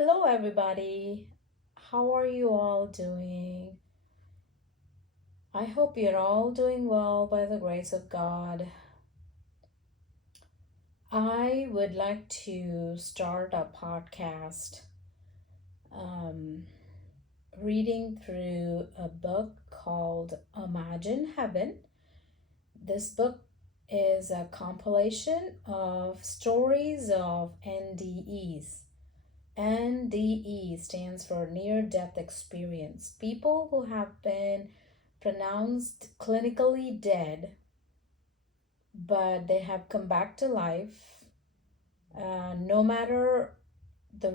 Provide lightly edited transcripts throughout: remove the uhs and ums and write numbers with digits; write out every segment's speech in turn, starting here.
Hello, everybody. How are you all doing? I hope you're all doing well by the grace of God. I would like to start a podcast um, reading through a book called Imagine Heaven. This book is a compilation of stories of NDEs. NDE stands for near death experience. People who have been pronounced clinically dead, but they have come back to life. No matter the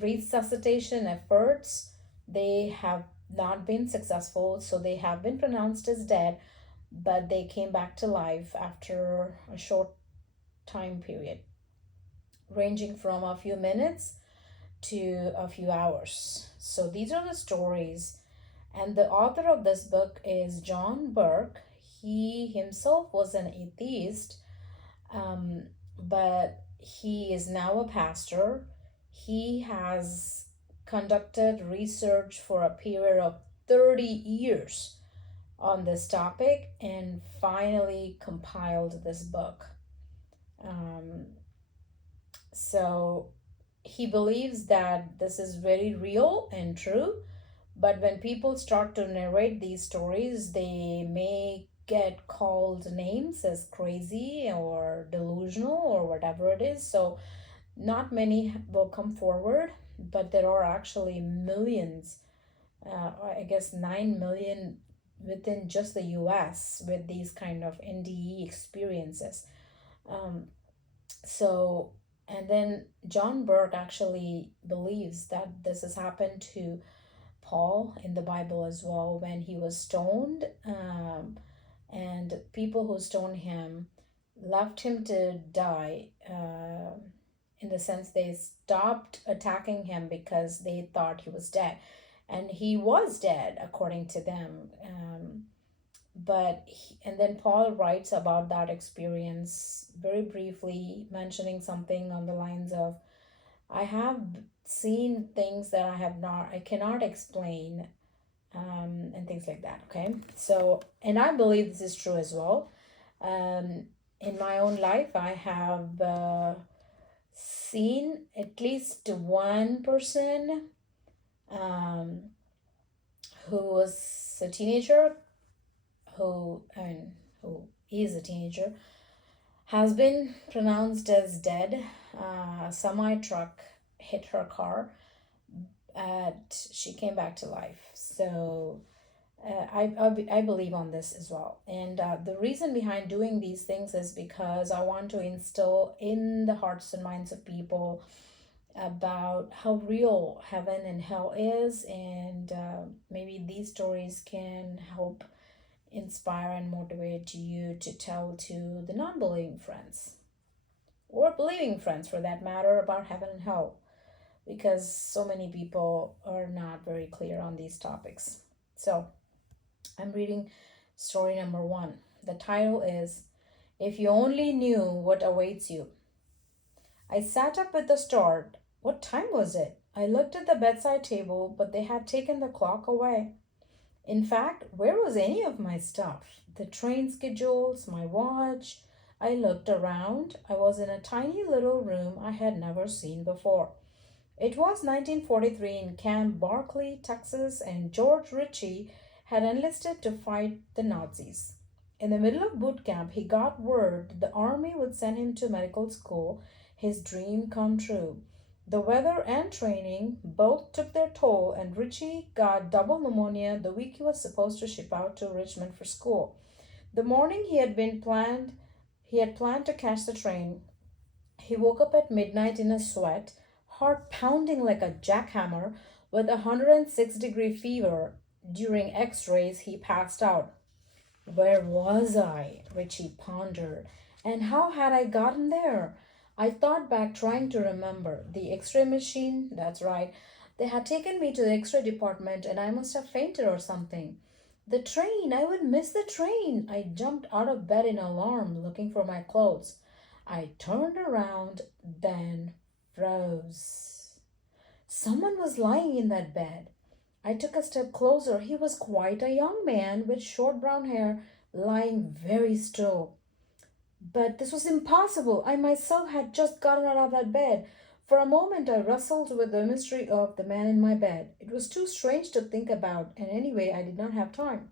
resuscitation efforts, they have not been successful, so they have been pronounced as dead, but they came back to life after a short time period, ranging from a few minutes to a few hours. So these are the stories. And the author of this book is John Burke. He himself was an atheist, um, but he is now a pastor. He has conducted research for a period of 30 years on this topic and finally compiled this book. Um, so he believes that this is very real and true, but when people start to narrate these stories, they may get called names as crazy or delusional or whatever it is. So not many will come forward, but there are actually millions, I guess 9 million within just the US with these kind of NDE experiences. Um, so, and then John Burke actually believes that this has happened to Paul in the Bible as well when he was stoned, and people who stoned him left him to die. In the sense, they stopped attacking him because they thought he was dead, and he was dead according to them. And then Paul writes about that experience very briefly, mentioning something on the lines of, I have seen things that I cannot explain, and things like that. Okay. So, and I believe this is true as well. In my own life, I have seen at least one person um, who was a teenager, who is a teenager, has been pronounced as dead. A semi truck hit her car, and she came back to life. So I believe on this as well. And the reason behind doing these things is because I want to instill in the hearts and minds of people about how real heaven and hell is, and maybe these stories can help inspire and motivate you to tell to the non believing friends, or believing friends for that matter, about heaven and hell, because so many people are not very clear on these topics. So, I'm reading story number one. The title is If You Only Knew What Awaits You. I sat up with the start. What time was it? I looked at the bedside table, but they had taken the clock away. In fact, where was any of my stuff? The train schedules, my watch. I looked around. I was in a tiny little room I had never seen before. It was 1943 in Camp Barkley, Texas, and George Ritchie had enlisted to fight the Nazis. In the middle of boot camp, he got word the army would send him to medical school, his dream come true. The weather and training both took their toll, and Ritchie got double pneumonia the week he was supposed to ship out to Richmond for school. The morning he had planned to catch the train. He woke up at midnight in a sweat, heart pounding like a jackhammer, with a 106-degree fever. During x rays, he passed out. Where was I? Richie pondered. And how had I gotten there? I thought back, trying to remember. The x ray machine, that's right. They had taken me to the x ray department, and I must have fainted or something. The train! I would miss the train! I jumped out of bed in alarm, looking for my clothes. I turned around, then froze. Someone was lying in that bed. I took a step closer. He was quite a young man with short brown hair, lying very still. But this was impossible. I myself had just gotten out of that bed. For a moment, I wrestled with the mystery of the man in my bed. It was too strange to think about, and anyway, I did not have time.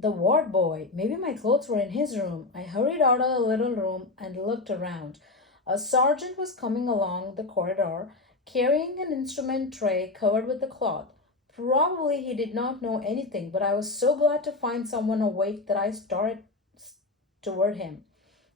The ward boy. Maybe my clothes were in his room. I hurried out of the little room and looked around. A sergeant was coming along the corridor, carrying an instrument tray covered with a cloth. Probably he did not know anything, but I was so glad to find someone awake that I started toward him.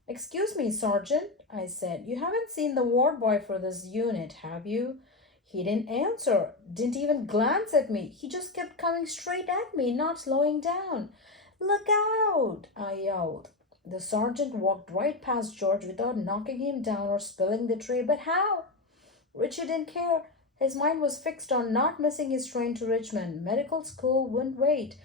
"Excuse me, Sergeant," I said. "You haven't seen the ward boy for this unit, have you?" He didn't answer, didn't even glance at me. He just kept coming straight at me, not slowing down. "Look out!" I yelled. The sergeant walked right past George without knocking him down or spilling the tray. But how? Richie didn't care. His mind was fixed on not missing his train to Richmond. Medical school wouldn't wait.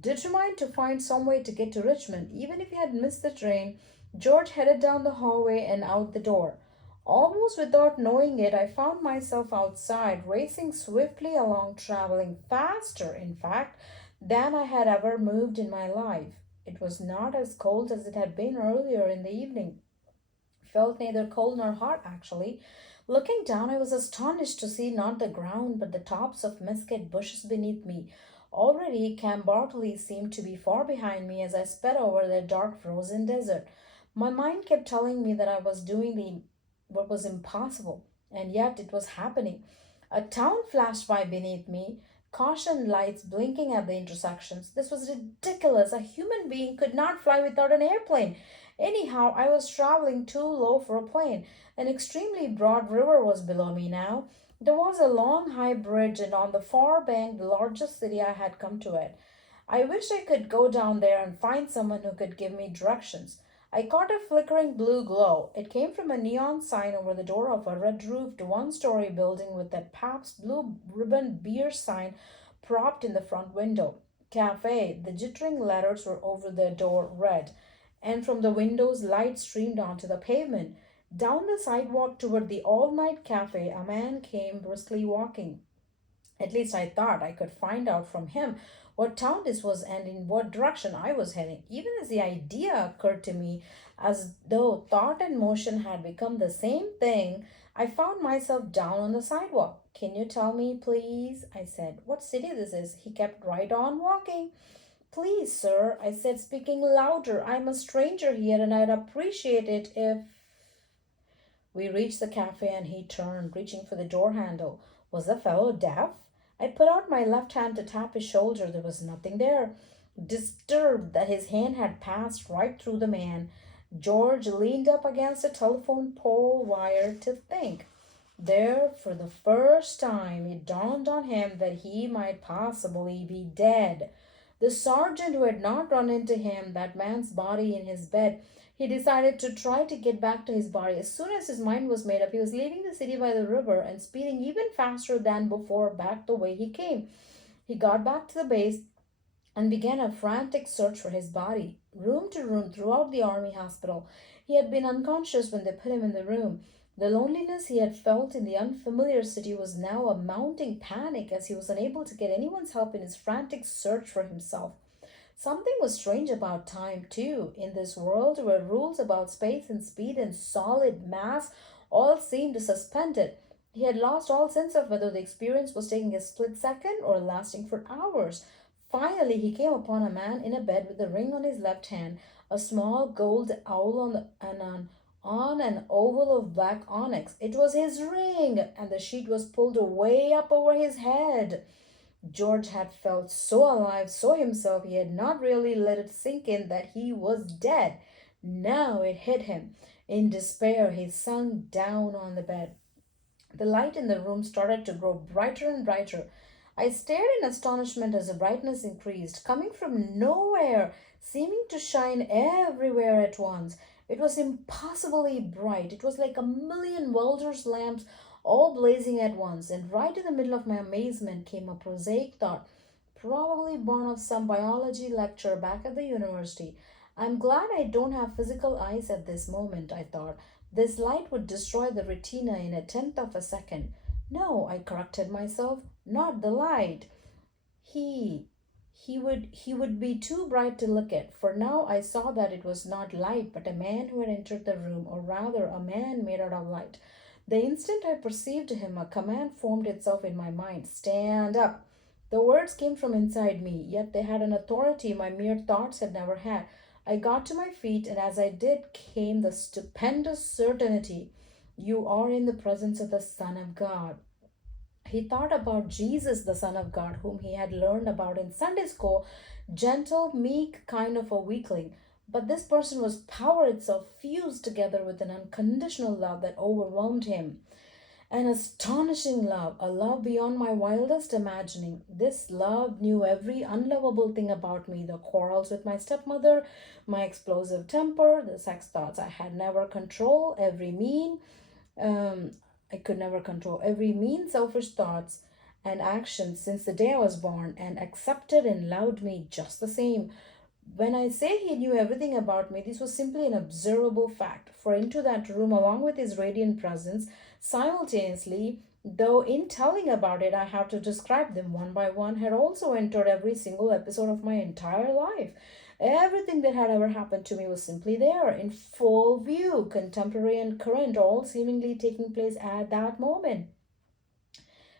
Determined to find some way to get to Richmond, even if he had missed the train, George headed down the hallway and out the door. Almost without knowing it, I found myself outside, racing swiftly along, traveling faster, in fact, than I had ever moved in my life. It was not as cold as it had been earlier in the evening. Felt neither cold nor hot, actually. Looking down, I was astonished to see not the ground, but the tops of mesquite bushes beneath me. Already, Camp Bartley seemed to be far behind me as I sped over the dark frozen desert. My mind kept telling me that I was doing what was impossible, and yet it was happening. A town flashed by beneath me, caution lights blinking at the intersections. This was ridiculous. A human being could not fly without an airplane. Anyhow, I was traveling too low for a plane. An extremely broad river was below me now. There was a long high bridge, and on the far bank, the largest city I had come to it. I wished I could go down there and find someone who could give me directions. I caught a flickering blue glow. It came from a neon sign over the door of a red roofed one story building with that Pabst Blue Ribbon beer sign propped in the front window. Cafe. The jittering letters were over the door red, and from the windows light streamed onto the pavement. Down the sidewalk toward the all night cafe, a man came briskly walking. At least I thought I could find out from him what town this was and in what direction I was heading. Even as the idea occurred to me, as though thought and motion had become the same thing, I found myself down on the sidewalk. "Can you tell me, please?" I said. "What city this is?" He kept right on walking. "Please, sir," I said, speaking louder, "I'm a stranger here and I'd appreciate it if—" We reached the cafe and he turned, reaching for the door handle. Was the fellow deaf? I put out my left hand to tap his shoulder. There was nothing there. Disturbed that his hand had passed right through the man, George leaned up against a telephone pole wire to think. There, for the first time, it dawned on him that he might possibly be dead. The sergeant who had not run into him, that man's body in his bed, he decided to try to get back to his body. As soon as his mind was made up, he was leaving the city by the river and speeding even faster than before back the way he came. He got back to the base and began a frantic search for his body. Room to room throughout the army hospital. He had been unconscious when they put him in the room. The loneliness he had felt in the unfamiliar city was now a mounting panic as he was unable to get anyone's help in his frantic search for himself. Something was strange about time, too, in this world where rules about space and speed and solid mass all seemed suspended. He had lost all sense of whether the experience was taking a split second or lasting for hours. Finally, he came upon a man in a bed with a ring on his left hand, a small gold owl on an oval of black onyx. It was his ring, and the sheet was pulled way up over his head. George had felt so alive, so himself, he had not really let it sink in that he was dead. Now it hit him. In despair, he sunk down on the bed. The light in the room started to grow brighter and brighter. I stared in astonishment as the brightness increased, coming from nowhere, seeming to shine everywhere at once. It was impossibly bright. It was like a million welders' lamps all blazing at once, and right in the middle of my amazement came a prosaic thought, probably born of some biology lecture back at the university. "I'm glad I don't have physical eyes at this moment," I thought. "This light would destroy the retina in a tenth of a second." No, I corrected myself, not the light. He he would be too bright to look at, for now I saw that it was not light, but a man who had entered the room, or rather a man made out of light. The instant I perceived him, a command formed itself in my mind: stand up. The words came from inside me, yet they had an authority my mere thoughts had never had. I got to my feet, and as I did came the stupendous certainty: you are in the presence of the Son of God. He thought about Jesus, the Son of God, whom he had learned about in Sunday school, gentle, meek, kind of a weakling. But this person was power itself, fused together with an unconditional love that overwhelmed him. An astonishing love, a love beyond my wildest imagining. This love knew every unlovable thing about me: the quarrels with my stepmother, my explosive temper, the sex thoughts I had never control, every mean, um, I could never control every mean, selfish thoughts and actions since the day I was born, and accepted and loved me just the same. When I say he knew everything about me, this was simply an observable fact, for into that room, along with his radiant presence, simultaneously, though in telling about it I have to describe them one by one, had also entered every single episode of my entire life. Everything that had ever happened to me was simply there, in full view, contemporary and current, all seemingly taking place at that moment.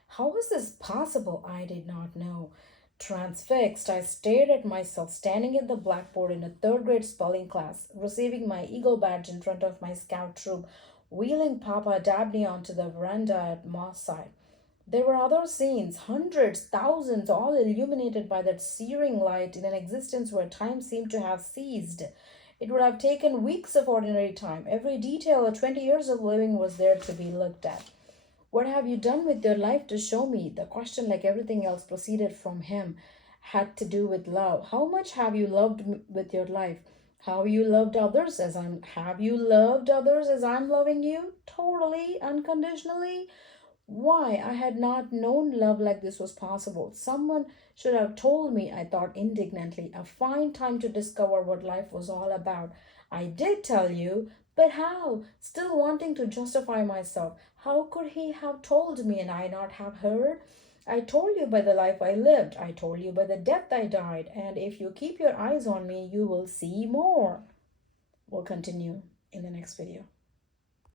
How was this possible? I did not know. Transfixed, I stared at myself standing at the blackboard in a third grade spelling class, receiving my Eagle badge in front of my scout troop, wheeling Papa Dabney onto the veranda at Moss Side. There were other scenes, hundreds, thousands, all illuminated by that searing light in an existence where time seemed to have ceased. It would have taken weeks of ordinary time. Every detail of 20 years of living was there to be looked at. What have you done with your life to show me? The question, like everything else, proceeded from him, had to do with love. How much have you loved with your life? How you loved others as I'm have you loved others as I'm loving you? Totally, unconditionally? Why, I had not known love like this was possible. Someone should have told me, I thought indignantly. A fine time to discover what life was all about. I did tell you, but how? Still wanting to justify myself. How could he have told me and I not have heard? I told you by the life I lived. I told you by the death I died. And if you keep your eyes on me, you will see more. We'll continue in the next video.